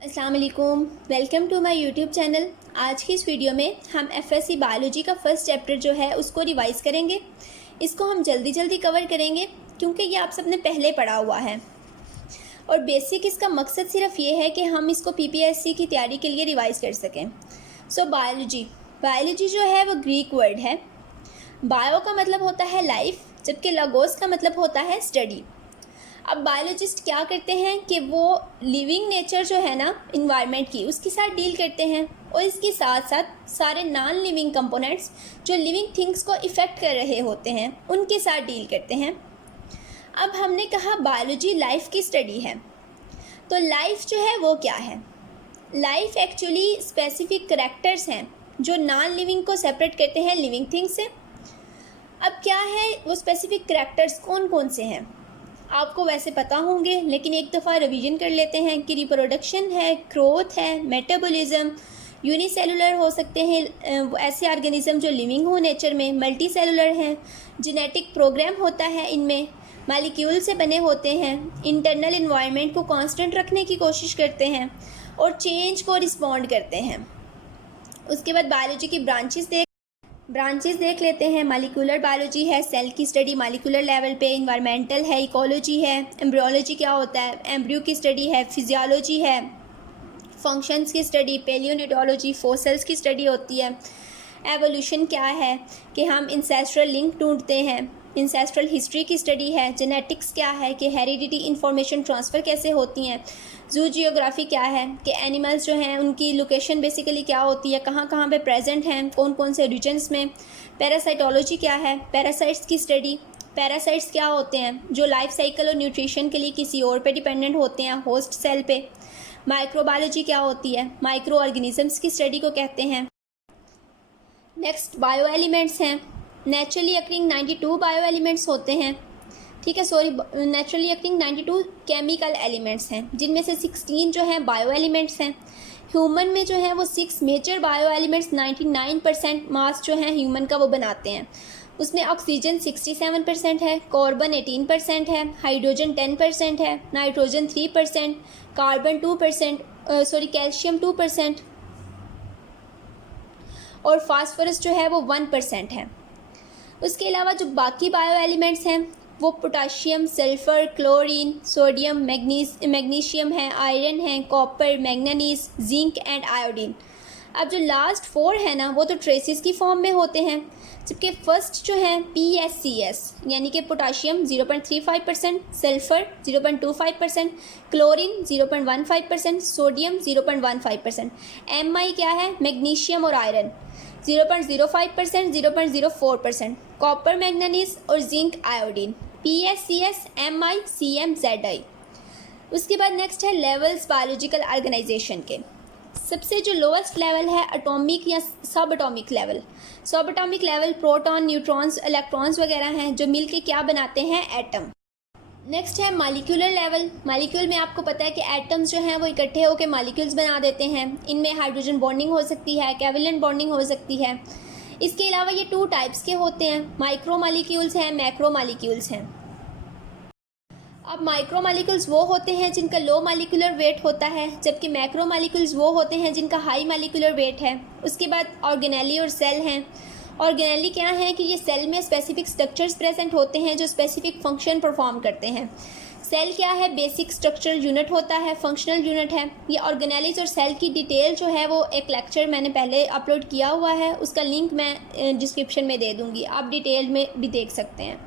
अस्सलाम वालेकुम, welcome to my YouTube channel. आज की इस वीडियो में हम एफएससी बायोलॉजी का फर्स्ट चैप्टर जो है उसको रिवाइज़ करेंगे। इसको हम जल्दी कवर करेंगे क्योंकि ये आप सबने पहले पढ़ा हुआ है और बेसिक इसका मकसद सिर्फ ये है कि हम इसको पीपीएससी की तैयारी के लिए रिवाइज़ कर सकें। बायोलॉजी जो है वो ग्रीक वर्ड है। बायो का मतलब होता है लाइफ, जबकि लगोस का मतलब होता है स्टडी। अब बायोलॉजिस्ट क्या करते हैं कि वो लिविंग नेचर जो है ना इन्वायरमेंट की, उसके साथ डील करते हैं और इसके साथ साथ सारे नॉन लिविंग कंपोनेंट्स जो लिविंग थिंग्स को इफ़ेक्ट कर रहे होते हैं उनके साथ डील करते हैं। अब हमने कहा बायोलॉजी लाइफ की स्टडी है, तो लाइफ जो है वो क्या है? लाइफ एक्चुअली स्पेसिफिक करैक्टर्स हैं जो नॉन लिविंग को सेपरेट करते हैं लिविंग थिंग्स से। अब क्या है वो स्पेसिफिक करैक्टर्स, कौन कौन से हैं? आपको वैसे पता होंगे, लेकिन एक दफ़ा रिवीजन कर लेते हैं कि रिप्रोडक्शन है, ग्रोथ है, मेटाबॉलिज्म, यूनिसेलुलर हो सकते हैं ऐसे ऑर्गेनिज्म जो लिविंग हो नेचर में, मल्टी सेलुलर हैं, जेनेटिक प्रोग्राम होता है, इनमें मालिक्यूल से बने होते हैं, इंटरनल इन्वायरमेंट को कांस्टेंट रखने की कोशिश करते हैं और चेंज को रिस्पॉन्ड करते हैं। उसके बाद बायोलॉजी की ब्रांचेस देख लेते हैं। मालिकुलर बायोलॉजी है, सेल की स्टडी मालिकुलर लेवल पे, इन्वायरमेंटल है, इकोलॉजी है, एम्ब्रियोलॉजी क्या होता है, एम्ब्रियो की स्टडी है, फिजियोलॉजी है, फंक्शंस की स्टडी, पैलियोनिटोलॉजी, फोसल्स की स्टडी होती है, एवोल्यूशन क्या है कि हम इंसेस्ट्रल लिंक ढूंढते हैं, इंसेस्ट्रल हिस्ट्री की स्टडी है, जेनेटिक्स क्या है कि हेरिडिटी इंफॉर्मेशन ट्रांसफ़र कैसे होती हैं, जू जियोग्राफी क्या है कि एनिमल्स जो हैं उनकी लोकेशन बेसिकली क्या होती है, कहाँ कहाँ पे प्रेजेंट हैं, कौन कौन से रीजन्स में, पैरासाइटोलॉजी क्या है, पैरासाइट्स की स्टडी, पैरासाइट्स क्या होते हैं जो लाइफ साइकिल और न्यूट्रिशन के लिए किसी और पे डिपेंडेंट होते हैं, होस्ट सेल पे। माइक्रोबायोलॉजी क्या होती है, माइक्रो ऑर्गेनिजम्स की स्टडी को कहते हैं। नेक्स्ट बायो एलिमेंट्स हैं। नेचुरली अकरिंग 92 बायो एलिमेंट्स होते हैं, ठीक है, नेचुरली अकरिंग 92 केमिकल एलिमेंट्स हैं, जिनमें से 16 जो हैं बायो एलिमेंट्स हैं। ह्यूमन में जो है वो 6 मेजर बायो एलिमेंट्स 99% मास जो है ह्यूमन का वो बनाते हैं। उसमें ऑक्सीजन 67% है, कार्बन 18% है, हाइड्रोजन 10% है, नाइट्रोजन 3%, कार्बन 2%, कैल्शियम 2% और फास्फोरस जो है वो 1% है। उसके अलावा जो बाकी बायो एलिमेंट्स हैं वो potassium, sulphur, chlorine, sodium, magnesium है, आयरन है, copper, manganese, zinc and iodine. अब जो लास्ट 4 है ना वो तो ट्रेसेस की फॉर्म में होते हैं, जबकि फर्स्ट जो है PSCS यानी कि potassium 0.35%, sulphur 0.25%, chlorine 0.15%, sodium 0.15%, Mi क्या है, मैग्नीशियम और आयरन 0.05%, 0.04%, कॉपर, मैंगनीज और zinc iodine, PSCS, Mi, Cm, Zi। उसके बाद नेक्स्ट है लेवल्स बायोलॉजिकल ऑर्गेनाइजेशन के। सबसे जो लोएस्ट लेवल है एटॉमिक या सब एटॉमिक लेवल। सब atomic level proton, neutrons, electrons वगैरह हैं जो मिलके क्या बनाते हैं, एटम। नेक्स्ट है मालिक्यूलर लेवल। मालिक्यूल में आपको पता है कि एटम्स जो हैं वो इकट्ठे होकर मालिक्यूल्स बना देते हैं। इनमें हाइड्रोजन बॉन्डिंग हो सकती है, कोवैलेंट बॉन्डिंग हो सकती है। इसके अलावा ये 2 टाइप्स के होते हैं, माइक्रो मालिक्यूल्स हैं, मैक्रो मालिक्यूल्स हैं। अब माइक्रो मालिक्यूल्स वो होते हैं जिनका लो मालिकुलर वेट होता है, जबकि मैक्रो मालिक्यूल्स वो होते हैं जिनका हाई मालिकुलर वेट है। उसके बाद ऑर्गेनेली और सेल हैं। ऑर्गेनेली क्या है कि ये सेल में स्पेसिफिक स्ट्रक्चर्स प्रेजेंट होते हैं जो स्पेसिफिक फंक्शन परफॉर्म करते हैं। सेल क्या है, बेसिक स्ट्रक्चरल यूनिट होता है, फंक्शनल यूनिट है। ये ऑर्गेनेलीज और सेल की डिटेल जो है वो एक लेक्चर मैंने पहले अपलोड किया हुआ है, उसका लिंक मैं डिस्क्रिप्शन में दे दूँगी, आप डिटेल में भी देख सकते हैं।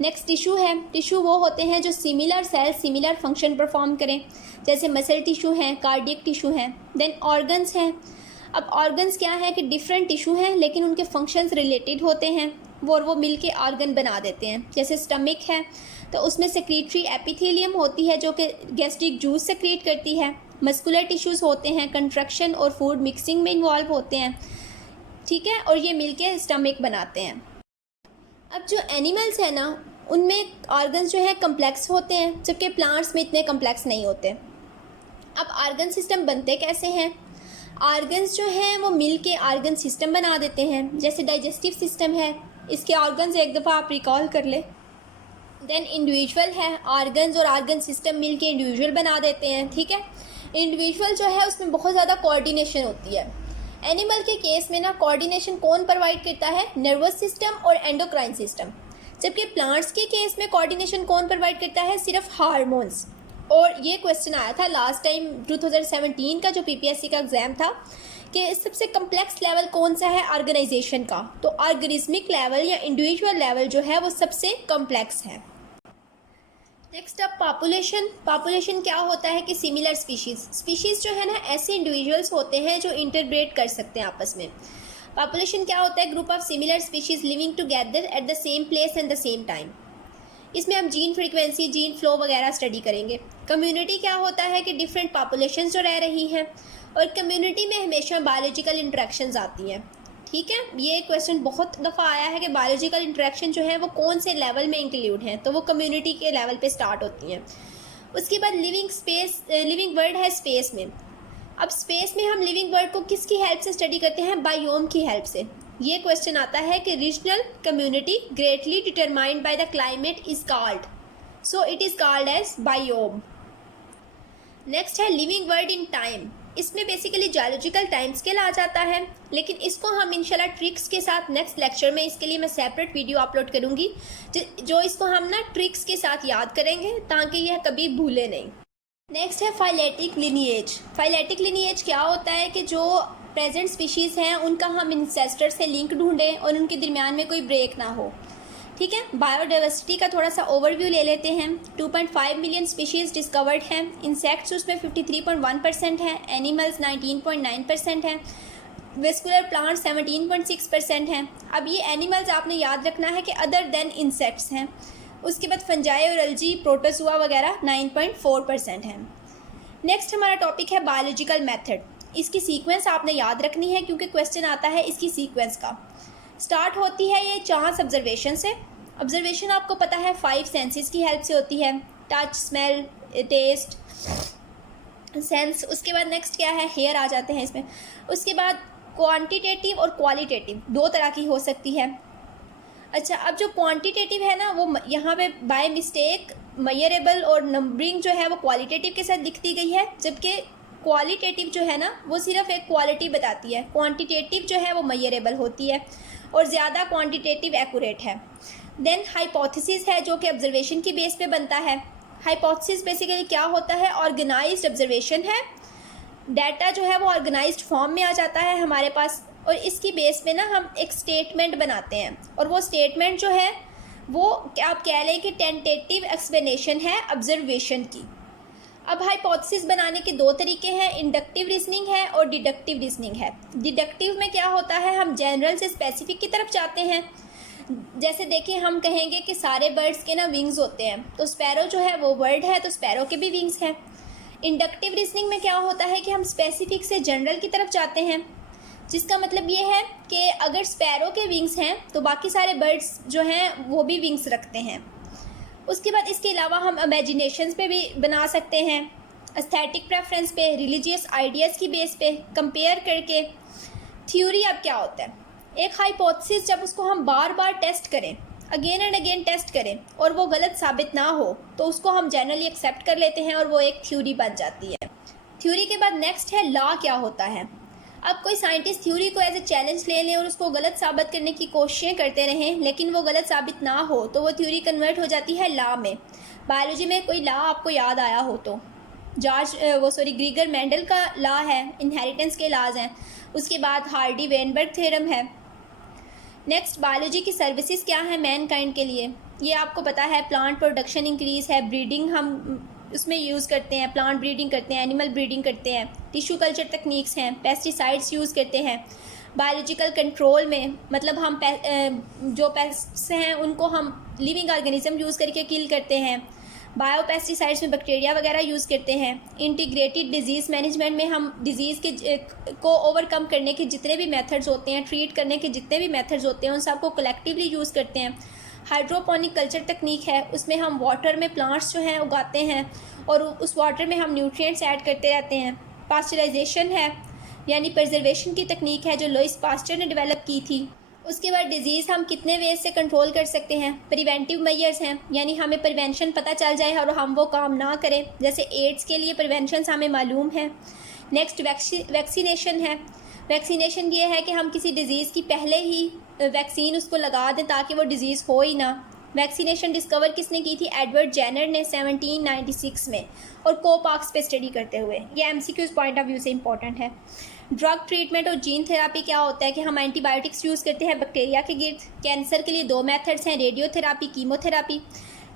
नेक्स्ट टिशू है। टिशू वो होते हैं जो similar cell similar function perform करें, जैसे मसल टिशू हैं, कार्डियक टिशू हैं। देन ऑर्गन्स हैं। अब ऑर्गन्स क्या है कि डिफरेंट टिशू हैं लेकिन उनके फंक्शंस रिलेटेड होते हैं, वो मिल के ऑर्गन बना देते हैं। जैसे स्टमक है तो उसमें सेक्रेटरी एपिथेलियम होती है जो कि गैस्ट्रिक जूस सेक्रेट करती है। मस्कुलर टिश्यूज़ होते हैं, कंट्रक्शन और फूड मिक्सिंग में इन्वॉल्व होते हैं, ठीक है, और ये मिल के स्टमक बनाते हैं। अब जो एनिमल्स हैं ना उनमें ऑर्गन्स जो है कम्प्लेक्स होते हैं, जबकि प्लांट्स में इतने कम्प्लेक्स नहीं होते। अब ऑर्गन सिस्टम बनते कैसे हैं? ऑर्गन्स जो हैं वो मिल के ऑर्गन सिस्टम बना देते हैं। जैसे डाइजेस्टिव सिस्टम है, इसके ऑर्गन्स एक दफ़ा आप रिकॉल कर ले। देन इंडिविजुअल है, ऑर्गन्स और ऑर्गन सिस्टम मिल के इंडिविजुअल बना देते हैं, ठीक है। इंडिविजुअल जो है उसमें बहुत ज़्यादा कोऑर्डिनेशन होती है। एनिमल के केस में ना कोऑर्डिनेशन कौन प्रोवाइड करता है? नर्वस सिस्टम और एंडोक्राइन सिस्टम। जबकि प्लांट्स के केस में कोऑर्डिनेशन कौन प्रोवाइड करता है? सिर्फ हार्मोन्स। और ये क्वेश्चन आया था लास्ट टाइम 2017 का जो पीपीएससी का एग्ज़ाम था कि सबसे कम्प्लेक्स लेवल कौन सा है ऑर्गेनाइजेशन का? तो ऑर्गेनिज्मिक लेवल या इंडिविजुअल लेवल जो है वो सबसे कम्प्लेक्स है। नेक्स्ट अब पॉपुलेशन क्या होता है कि सिमिलर स्पीशीज़ जो है ना ऐसे इंडिविजुअल्स होते हैं जो इंटरब्रेड कर सकते हैं आपस में। पॉपुलेशन क्या होता है? Group of similar species living together at the same place and the same time. इसमें हम जीन फ्रीक्वेंसी, जीन फ्लो वगैरह स्टडी करेंगे। कम्युनिटी क्या होता है कि डिफरेंट पॉपुलेशन जो रह रही हैं और कम्युनिटी में हमेशा बायोलॉजिकल इंटरेक्शंस आती हैं। ठीक है, ये क्वेश्चन बहुत दफ़ा आया है कि बायोलॉजिकल इंटरेक्शन जो है वो कौन से लेवल में इंक्लूड हैं, तो वो कम्युनिटी के लेवल पे स्टार्ट होती हैं। उसके बाद लिविंग वर्ड है स्पेस में। अब स्पेस में हम लिविंग वर्ड को किसकी हेल्प से स्टडी करते हैं? बायोम की हेल्प से। ये क्वेश्चन आता है कि regional community greatly determined by the climate is called, so it is called as biome. Next है लिविंग वर्ड इन टाइम। इसमें बेसिकली जियोलॉजिकल टाइम स्केल आ जाता है, लेकिन इसको हम इंशाल्लाह ट्रिक्स के साथ नेक्स्ट लेक्चर में, इसके लिए मैं सेपरेट वीडियो अपलोड करूँगी जो इसको हम ना ट्रिक्स के साथ याद करेंगे ताकि यह कभी भूले नहीं। नेक्स्ट है फाइलेटिक लिनिएज। फाइलेटिक लिनिएज क्या होता है कि जो प्रेजेंट स्पीशीज़ हैं उनका हम इंसेस्टर से लिंक ढूंढें और उनके दरमियान में कोई ब्रेक ना हो। ठीक है, बायोडाइवर्सिटी का थोड़ा सा ओवरव्यू ले लेते हैं। 2.5 मिलियन स्पीशीज़ डिस्कवर्ड हैं। इंसेक्ट्स उसमें 53.1% हैं, एनिमल्स 19.9% हैं, वेस्कुलर प्लांट 17.6% हैं। अब ये एनिमल्स आपने याद रखना है कि अदर देन इंसेक्ट्स हैं। उसके बाद फंजाई और अल्जी, प्रोटोजुआ वगैरह 9.4% हैं। नेक्स्ट हमारा टॉपिक है बायोलॉजिकल मेथड। इसकी सीक्वेंस आपने याद रखनी है क्योंकि क्वेश्चन आता है इसकी सीक्वेंस का। स्टार्ट होती है ये चांस ऑब्जर्वेशन से। ऑब्जर्वेशन आपको पता है 5 सेंसेस की हेल्प से होती है, टच, स्मेल, टेस्ट, सेंस। उसके बाद नेक्स्ट क्या है? हेयर आ जाते हैं इसमें। उसके बाद क्वांटिटेटिव और क्वालिटेटिव 2 तरह की हो सकती है। अच्छा, अब जो क्वांटिटेटिव है ना वो यहाँ पे बाय मिस्टेक मेजरेबल और नंबरिंग जो है वो क्वालिटेटिव के साथ लिखती गई है, जबकि क्वालिटेटिव जो है ना वो सिर्फ एक क्वालिटी बताती है। क्वांटिटेटिव जो है वो मेजरेबल होती है और ज़्यादा क्वांटिटेटिव एक्यूरेट है। देन हाइपोथेसिस है जो कि ऑब्जर्वेशन की बेस पे बनता है। हाइपोथेसिस बेसिकली क्या होता है? ऑर्गेनाइज्ड ऑब्जर्वेशन है। डाटा जो है वो ऑर्गेनाइज्ड फॉर्म में आ जाता है हमारे पास और इसकी बेस पे ना हम एक स्टेटमेंट बनाते हैं और वो स्टेटमेंट जो है वो आप कह लें कि टेंटेटिव एक्सप्लेनेशन है ऑब्जर्वेशन की। अब हाइपोथेसिस बनाने के 2 तरीके हैं, इंडक्टिव रीजनिंग है और डिडक्टिव रीजनिंग है। डिडक्टिव में क्या होता है? हम जनरल से स्पेसिफिक की तरफ जाते हैं। जैसे देखिए, हम कहेंगे कि सारे बर्ड्स के ना विंग्स होते हैं, तो स्पैरो जो है वो बर्ड है तो स्पैरो के भी विंग्स हैं। इंडक्टिव रीजनिंग में क्या होता है कि हम स्पेसिफिक से जनरल की तरफ जाते हैं, जिसका मतलब ये है कि अगर स्पैरो के विंग्स हैं तो बाकी सारे बर्ड्स जो हैं वो भी विंग्स रखते हैं। उसके बाद इसके अलावा हम इमेजिनेशंस पे भी बना सकते हैं, एस्थेटिक प्रेफरेंस पे, रिलीजियस आइडियाज़ की बेस पे कंपेयर करके। थ्योरी अब क्या होता है? एक हाइपोथेसिस जब उसको हम बार बार टेस्ट करें, अगेन एंड अगेन टेस्ट करें और वो गलत साबित ना हो तो उसको हम जनरली एक्सेप्ट कर लेते हैं और वो एक थ्योरी बन जाती है। थ्योरी के बाद नेक्स्ट है लॉ। क्या होता है? अब कोई साइंटिस्ट थ्योरी को एज ए चैलेंज ले लें और उसको गलत साबित करने की कोशिशें करते रहें, लेकिन वो गलत साबित ना हो तो वो थ्योरी कन्वर्ट हो जाती है लॉ में। बायोलॉजी में कोई लॉ आपको याद आया हो तो ग्रीगर मेंडल का लॉ है, इनहेरिटेंस के लॉज हैं। उसके बाद हार्डी वेनबर्ग थ्योरम है। नेक्स्ट, बायोलॉजी की सर्विसेज क्या है मैनकाइंड के लिए? ये आपको पता है, प्लांट प्रोडक्शन इंक्रीज़ है, ब्रीडिंग हम उसमें यूज़ करते हैं, प्लांट ब्रीडिंग करते हैं, एनिमल ब्रीडिंग करते हैं, टिश्यू कल्चर टेक्निक्स हैं, पेस्टिसाइड्स यूज़ करते हैं। बायोलॉजिकल कंट्रोल में मतलब हम जो पेस्ट्स हैं उनको हम लिविंग ऑर्गेनिज्म यूज़ करके किल करते हैं। बायो पेस्टिसाइड्स में बैक्टीरिया वगैरह यूज़ करते हैं। इंटीग्रेटेड डिजीज़ मैनेजमेंट में हम डिजीज़ के को ओवरकम करने के जितने भी मेथड्स होते हैं, ट्रीट करने के जितने भी मेथड्स होते हैं, उन सबको कलेक्टिवली यूज़ करते हैं। हाइड्रोपोनिक कल्चर टेक्निक है, उसमें हम वाटर में प्लांट्स जो हैं उगाते हैं और उस वाटर में हम न्यूट्रिएंट्स ऐड करते रहते हैं। पास्चराइजेशन है, यानी प्रिजर्वेशन की तकनीक है जो लुइस पास्चर ने डेवलप की थी। उसके बाद डिज़ीज़ हम कितने वेज से कंट्रोल कर सकते हैं। प्रिवेंटिव मेजर्स हैं, यानी हमें प्रिवेंशन पता चल जाए और हम वो काम ना करें, जैसे एड्स के लिए प्रिवेंशन हमें मालूम है। नेक्स्ट वैक्सीनेशन है। वैक्सीनेशन ये है कि हम किसी डिज़ीज़ की पहले ही वैक्सीन उसको लगा दें ताकि वो डिज़ीज़ हो ही ना। वैक्सीनेशन डिस्कवर किसने की थी? एडवर्ड जेनर ने 1796 में, और कोपाक्स पे स्टडी करते हुए। ये एमसीक्यूज़ पॉइंट ऑफ व्यू से इंपॉर्टेंट है। ड्रग ट्रीटमेंट और जीन थेरापी क्या होता है कि हम एंटीबायोटिक्स यूज़ करते हैं बैक्टीरिया के गिर्द। कैंसर के लिए 2 मेथड्स हैं, रेडियोथेरापी, कीमोथेरापी।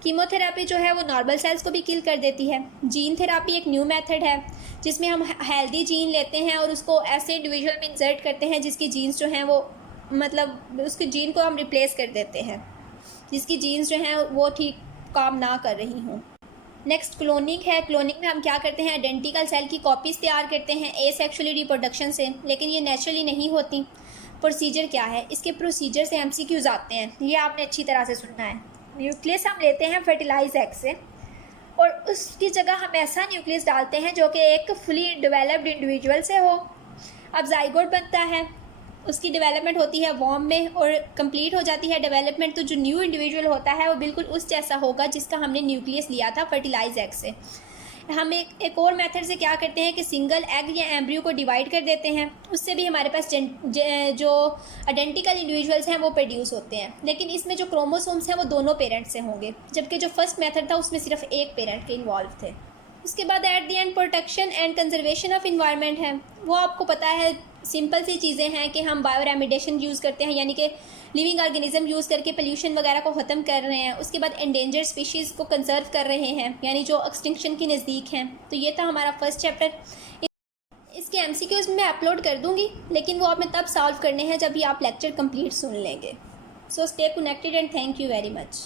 कीमोथेरापी जो है वो नॉर्मल सेल्स को भी किल कर देती है। जीन थेरापी एक न्यू मेथड है जिसमें हम हेल्दी जीन लेते हैं और उसको ऐसे इंडिविजुअल में इंसर्ट करते हैं जिसकी जीन्स जो हैं वो मतलब उसके जीन को हम रिप्लेस कर देते हैं, जिसकी जीन्स जो हैं वो ठीक काम ना कर रही हों। नेक्स्ट क्लोनिंग है। क्लोनिंग में हम क्या करते हैं? आइडेंटिकल सेल की कॉपीज़ तैयार करते हैं एसेक्सुअली रिप्रोडक्शन से, लेकिन ये नेचुरली नहीं होती। प्रोसीजर क्या है? इसके प्रोसीजर से एमसीक्यूज़ आते हैं, ये आपने अच्छी तरह से सुनना है। न्यूक्लियस हम लेते हैं फर्टिलाइज एग से, और उसकी जगह हम ऐसा न्यूक्लियस डालते हैं जो कि एक फुली डेवलप्ड इंडिविजुअल से हो। अब जाइगोट बनता है, उसकी डेवलपमेंट होती है वॉर्म में और कंप्लीट हो जाती है डेवलपमेंट, तो जो न्यू इंडिविजुअल होता है वो बिल्कुल उस जैसा होगा जिसका हमने न्यूक्लियस लिया था फर्टिलाइज एग से। हम एक और मेथड से क्या करते हैं कि सिंगल एग या एम्ब्रियो को डिवाइड कर देते हैं, उससे भी हमारे पास जो आइडेंटिकल इंडिविजुअल्स हैं वो प्रोड्यूस होते हैं, लेकिन इसमें जो क्रोमोसोम्स हैं वो दोनों पेरेंट्स से होंगे, जबकि जो फर्स्ट मेथड था उसमें सिर्फ एक पेरेंट के इन्वॉल्व थे। उसके बाद at the end protection and conservation of environment है। वो आपको पता है सिंपल सी चीज़ें हैं कि हम बायो रेमिडेशन यूज़ करते हैं, यानी कि लिविंग ऑर्गेनिज्म यूज़ करके पोल्यूशन वगैरह को ख़त्म कर रहे हैं। उसके बाद एंडेंजर्ड स्पीशीज़ को कंजर्व कर रहे हैं, यानी जो एक्सटिंक्शन के नज़दीक हैं। तो ये था हमारा फर्स्ट चैप्टर। इसके एमसीक्यूज़ मैं अपलोड कर दूँगी, लेकिन वो आपने तब सॉल्व करने हैं जब भी आप लेक्चर कंप्लीट सुन लेंगे। So stay connected and thank you very much.